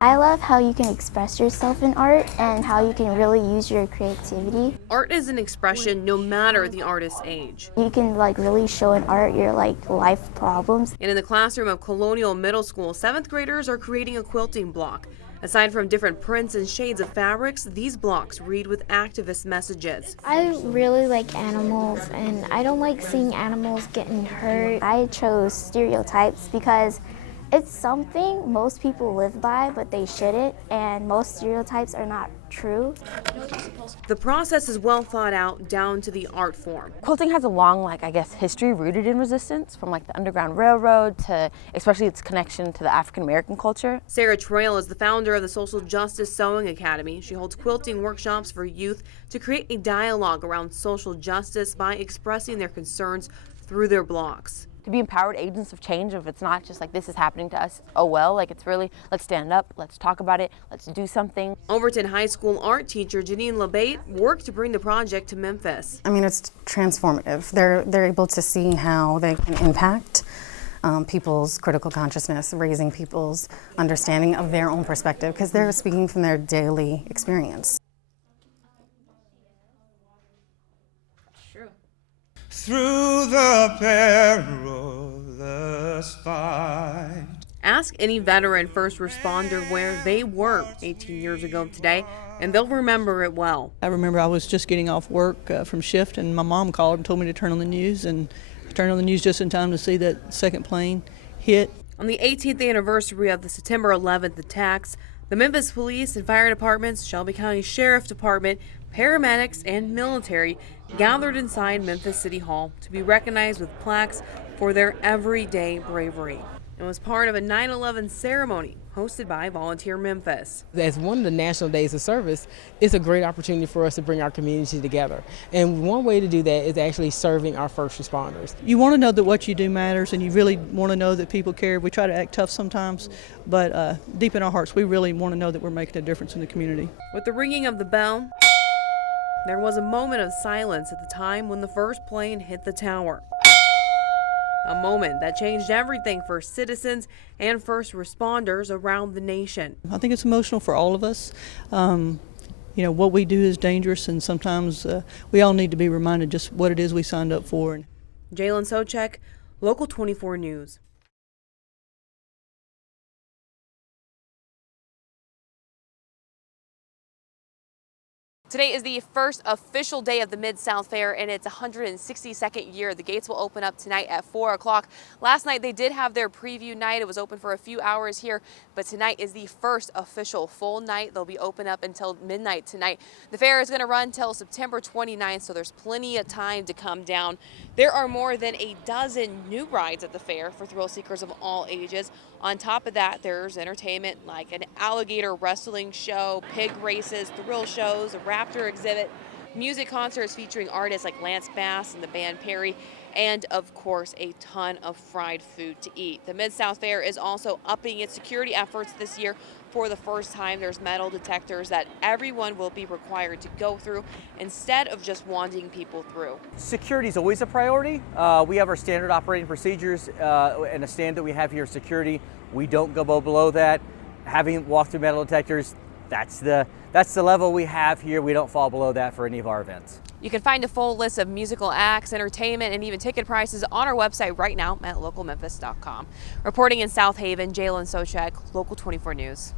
I love how you can express yourself in art and how you can really use your creativity. Art is an expression no matter the artist's age. You can really show in art your life problems. And in the classroom of Colonial Middle School, 7th graders are creating a quilting block. Aside from different prints and shades of fabrics, these blocks read with activist messages. I really like animals, and I don't like seeing animals getting hurt. I chose stereotypes because it's something most people live by, but they shouldn't, and most stereotypes are not true. The process is well thought out down to the art form. Quilting has a long, history rooted in resistance, from the Underground Railroad to especially its connection to the African American culture. Sarah Trail is the founder of the Social Justice Sewing Academy. She holds quilting workshops for youth to create a dialogue around social justice by expressing their concerns through their blocks. To be empowered agents of change, if it's not just this is happening to us, oh well, it's really, let's stand up, let's talk about it, let's do something. Overton High School art teacher Janine LeBate worked to bring the project to Memphis. I mean, it's transformative. They're able to see how they can impact people's critical consciousness, raising people's understanding of their own perspective, because they're speaking from their daily experience. Through the perilous fight. Ask any veteran first responder where they were 18 years ago today, and they'll remember it well. I remember I was just getting off work from shift, and my mom called and told me to turn on the news, and I turned on the news just in time to see that second plane hit. On the 18th anniversary of the September 11th attacks, the Memphis Police and Fire Departments, Shelby County Sheriff Department, paramedics, and military gathered inside Memphis City Hall to be recognized with plaques for their everyday bravery. It was part of a 9/11 ceremony hosted by Volunteer Memphis. As one of the National Days of Service, it's a great opportunity for us to bring our community together. And one way to do that is actually serving our first responders. You want to know that what you do matters, and you really want to know that people care. We try to act tough sometimes, but deep in our hearts, we really want to know that we're making a difference in the community. With the ringing of the bell, there was a moment of silence at the time when the first plane hit the tower. A moment that changed everything for citizens and first responders around the nation. I think it's emotional for all of us. What we do is dangerous, and sometimes we all need to be reminded just what it is we signed up for. Jalen Socek, Local 24 News. Today is the first official day of the MidSouth Fair in its 162nd year. The gates will open up tonight at 4 o'clock. Last night they did have their preview night. It was open for a few hours here, but tonight is the first official full night. They'll be open up until midnight tonight. The fair is going to run till September 29th, so there's plenty of time to come down. There are more than a dozen new rides at the fair for thrill seekers of all ages. On top of that, there's entertainment like an alligator wrestling show, pig races, thrill shows, a raptor exhibit, music concerts featuring artists like Lance Bass and the band Perry, and of course a ton of fried food to eat. The MidSouth Fair is also upping its security efforts this year. For the first time, there's metal detectors that everyone will be required to go through instead of just wanting people through. Security is always a priority. We have our standard operating procedures and a standard we have here at security. We don't go below that. Having walked through metal detectors, that's the level we have here. We don't fall below that for any of our events. You can find a full list of musical acts, entertainment, and even ticket prices on our website right now at localmemphis.com. Reporting in South Haven, Jalen Socek, Local 24 News.